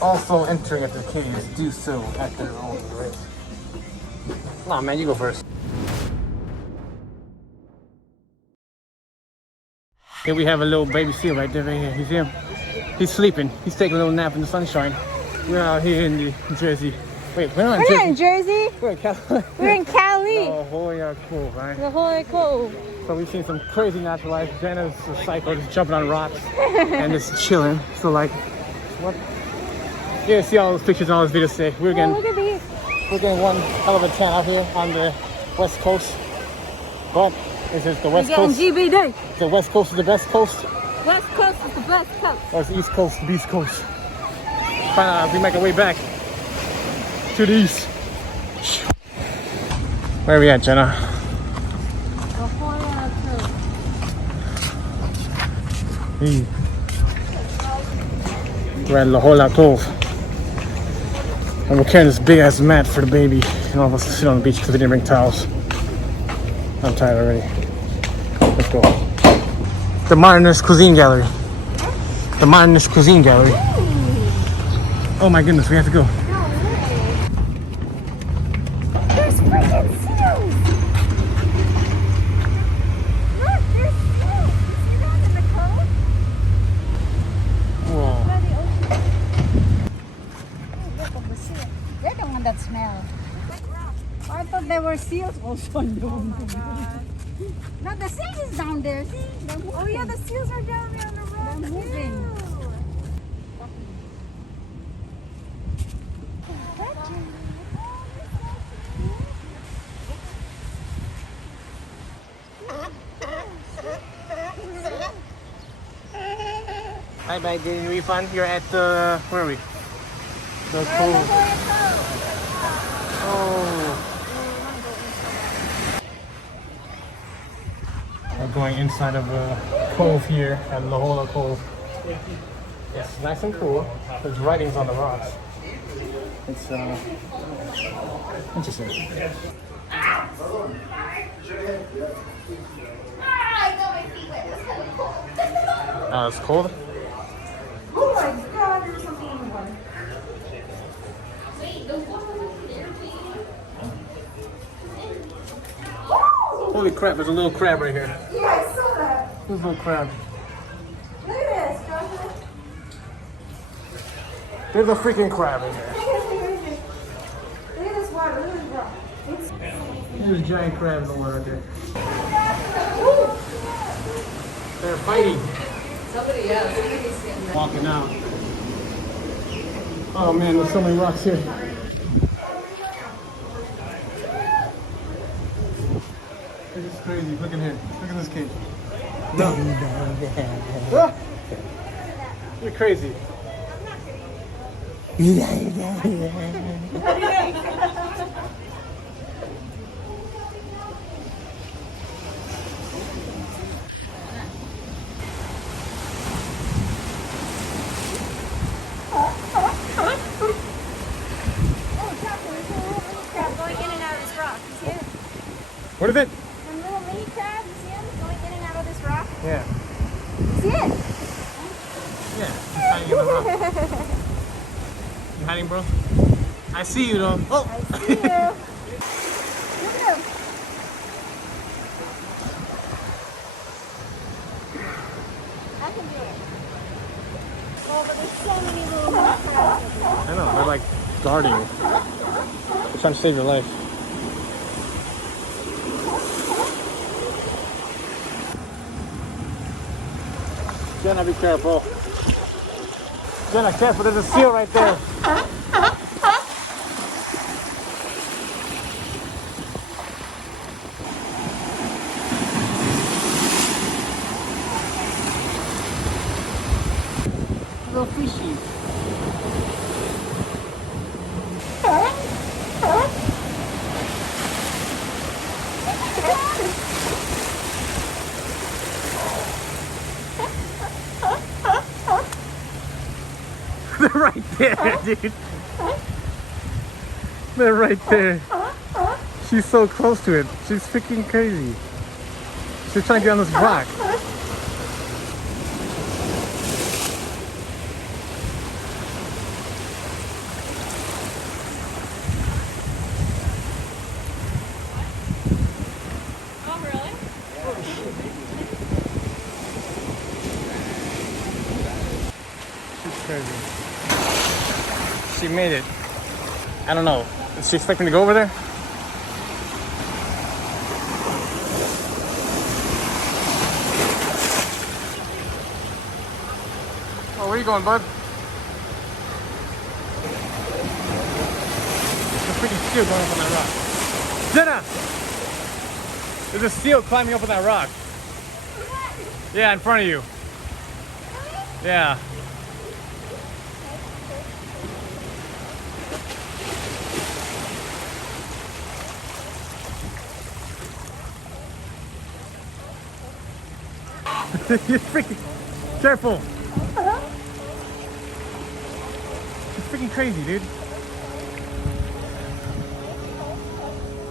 also entering at the caves do so at their own risk. Nah, man, you go first. Here we have a little baby seal right there, right here. You see him? He's sleeping. He's taking a little nap in the sunshine. We're out here in the Jersey. Wait, we're not in Jersey. We're in Cali. We're in Cali. Jolla Cove, right? The Jolla Cove. So we've seen some crazy natural life. Jenna's a psycho, just jumping on rocks and just chilling. So like, what? Yeah, see all those pictures and all those videos today. Look at these. We're getting one hell of a tan out here on the west coast. But is it the west coast? GBD. The west coast is the best coast? West coast is the best coast. Or is the east coast the beast coast? Find out as we make our way back to the east. Where are we at, Jenna? The Jolla Cove. Hey. We're at Jolla Cove. And we're carrying this big ass mat for the baby. And all of us to sit on the beach because we didn't bring towels. I'm tired already. Let's go. The Modernist Cuisine Gallery. The Modernist Cuisine Gallery. Oh my goodness, we have to go. There's freaking seals! Look, there's seals! You see that in the cove? Whoa. By the ocean. Oh, look at the seal. They're the one that smell. I thought there were seals also. No, the seal is down there. See? Oh yeah, the seals are down there on the rock. They're moving. Hi, bye, getting refund. You're at the, where are we? The cove. Oh. We're going inside of a cove here at Jolla Cove. It's nice and cool. There's writings on the rocks. It's interesting. It's cold. Oh my god, there's something in the water. Holy crap, there's a little crab right here. Yeah, I saw that. There's a little crab. Look at this, Joshua. There's a freaking crab in here. Look at this water. Look at this rock. There's a giant crab in the water right there. They're fighting. Somebody else. Walking out. Oh man, there's so many rocks here. This is crazy. Look in here. Look at this cage. No. Ah! You're crazy. What is it? A little mini crab, you see him going in and out of this rock? Yeah. You see it? Yeah. He's hiding in the rock. You hiding, bro? I see you, though. Oh! I see you. Look at him. I can do it. Oh, but there's so many little crabs. I know. They're like guarding you. They're trying to save your life. Jenna, be careful. Jenna, careful, there's a seal right there. Little fishy. They're right there, dude. They're right there. She's so close to it. She's freaking crazy. She's trying to get on this rock. She made it. I don't know. Is she expecting to go over there? Oh, where you going, bud? There's a freaking seal going up on that rock. Jenna! There's a seal climbing up on that rock. Yeah, in front of you. Yeah. You're freaking careful. It's freaking crazy, dude.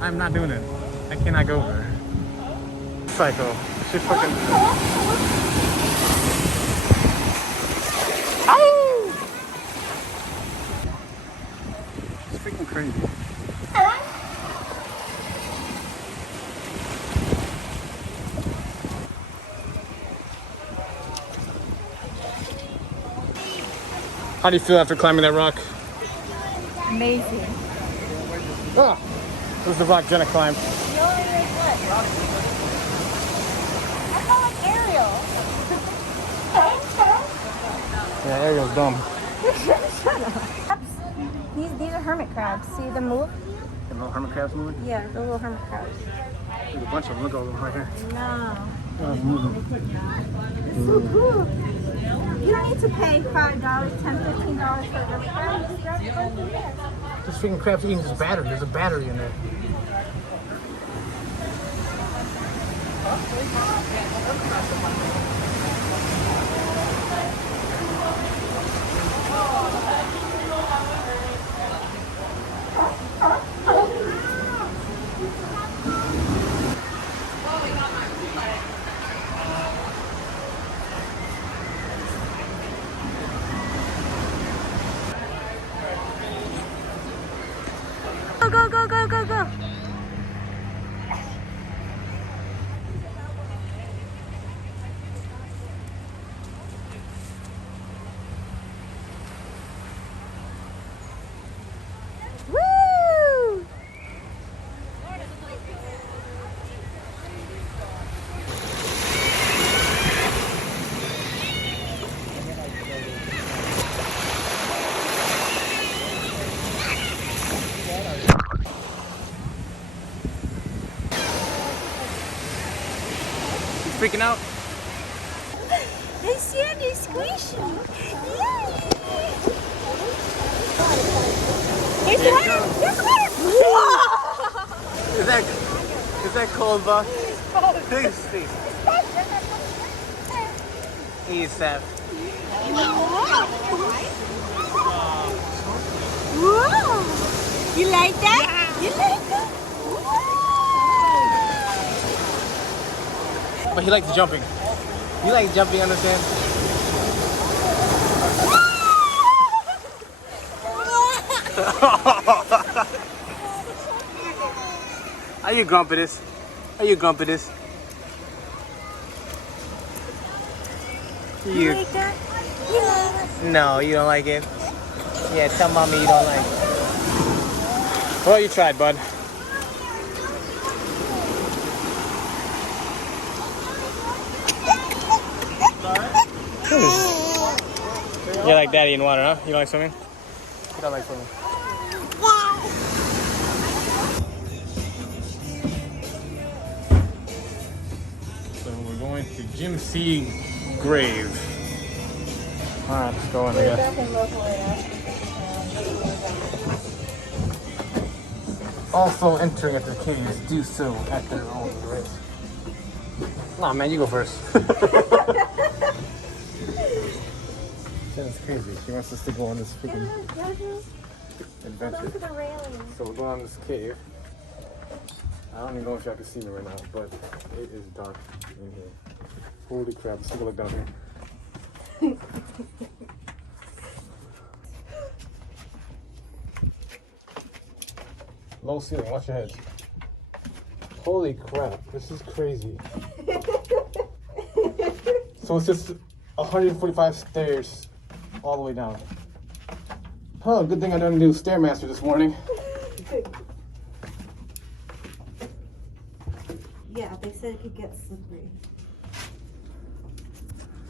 I'm not doing it. I cannot go over there. Psycho. She's fucking. Ow! It's freaking crazy. How do you feel after climbing that rock? Amazing. Ah, it was the rock Jenna climbed. I call it Ariel. Yeah, Ariel's dumb. These are hermit crabs. See them move? The little hermit crabs moving? Yeah, the little hermit crabs. There's a bunch of them. Look at all of them right here. No. Oh, it's moving. It's so cool. You don't need to pay $5, $10, $15 for this crab. Just grab it from there. This freaking crab's eating this battery. There's a battery in there. Go, go, go, go, go, go. Woo! You freaking out? I see it, it's squishy. Yay! Here's water! Here's water! Is that cold, boss? Please. Eat that. Whoa! You like that? You like that? But he likes jumping. You like jumping, understand? Are you grumpy this? Are you grumpy this? You like that? You like it? No, you don't like it. Yeah, tell mommy you don't like it. Well, you tried, bud. You like daddy in water, huh? You don't like swimming? You don't like swimming. So we're going to Jim C. Grave. Alright, let's go in there. Also entering at the caves, do so at their own risk. Nah, man, you go first. Jenna's crazy. She wants us to go on this freaking adventure. So we're going on this cave. I don't even know if y'all can see me right now, but it is dark in here. Holy crap, let's take a look down here. Low ceiling, watch your head. Holy crap, this is crazy. So it's just 145 stairs all the way down. Oh, good thing I didn't do Stairmaster this morning. Yeah, they said it could get slippery.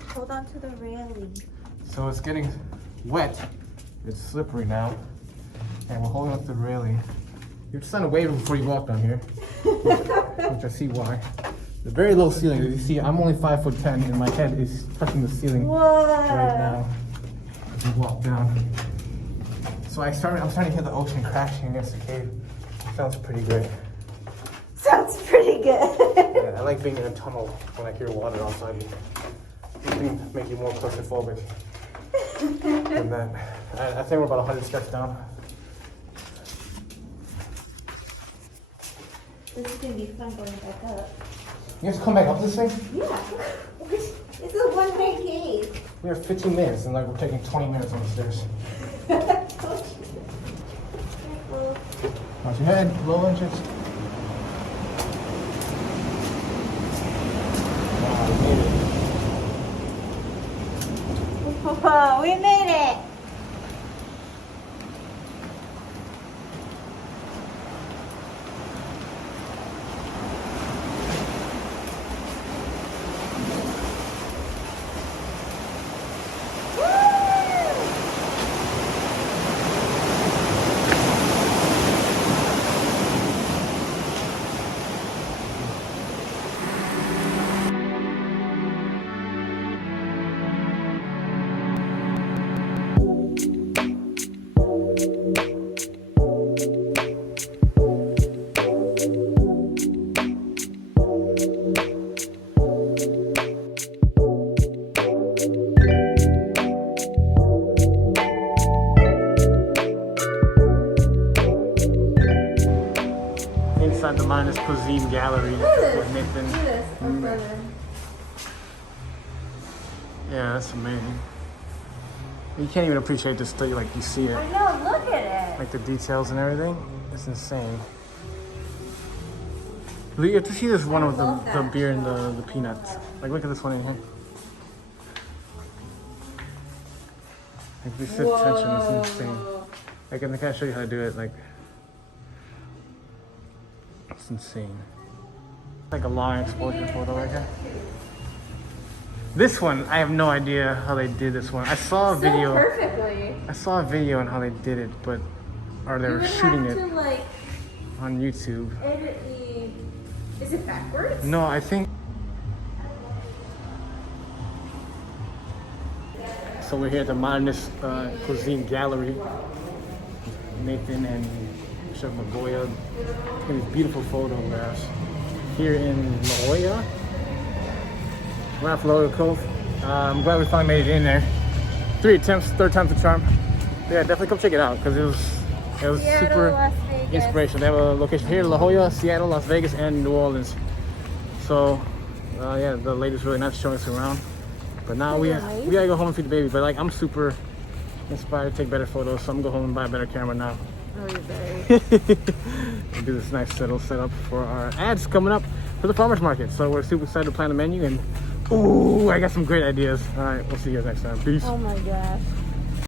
Hold on to the railing. So it's getting wet. It's slippery now. And we're holding up the railing. You're just trying to wave before you walk down here. Which I see why. The very low ceiling. As you see, I'm only 5'10" and my head is touching the ceiling right now as you walk down. So I'm starting to hear the ocean crashing against the cave. Sounds pretty good. Sounds pretty good. Yeah, I like being in a tunnel when I hear water outside me. It can make you more claustrophobic than that. I think we're about 100 steps down. This is gonna be fun going back up. You guys come back up this thing? Yeah. It's a one-way cave. We have 15 minutes and like we're taking 20 minutes on the stairs. Careful. Watch your head, low inches. Wow, we made it. Whoa, we made it. Inside the Minus Cuisine Gallery with Nathan. Look at this. Oh, brother. Yeah, that's amazing. You can't even appreciate this till you like you see it. I know, look at it. Like the details and everything. It's insane. You have to see this one with the beer and the peanuts. Like look at this one in here. Like if you sit attention, it's insane. Like I can show you how to do it. Like it's insane. Like a long exposure photo right here. This one, I have no idea how they did this one. I saw a video. Perfectly. I saw a video on how they did it, but or they were shooting it Like, on YouTube. edit the. Is it backwards? No, I think. So we're here at the Modernist Cuisine Gallery. Nathan and Chef Magoya. These beautiful photographs here in La Jolla. We're at Jolla Cove. I'm glad we finally made it in there. 3 attempts, third time's the charm. Yeah, definitely come check it out because it was Seattle, super Las Vegas. inspirational. They have a location here in La Jolla, Seattle, Las Vegas, and New Orleans. So yeah, the lady's really nice showing us around. But now we gotta go home and feed the baby. But like I'm super inspired to take better photos, so I'm gonna go home and buy a better camera now. Oh, you're very. And do this nice setup for our ads coming up for the farmers market. So we're super excited to plan the menu and ooh, I got some great ideas. All right, we'll see you guys next time. Peace. Oh my gosh.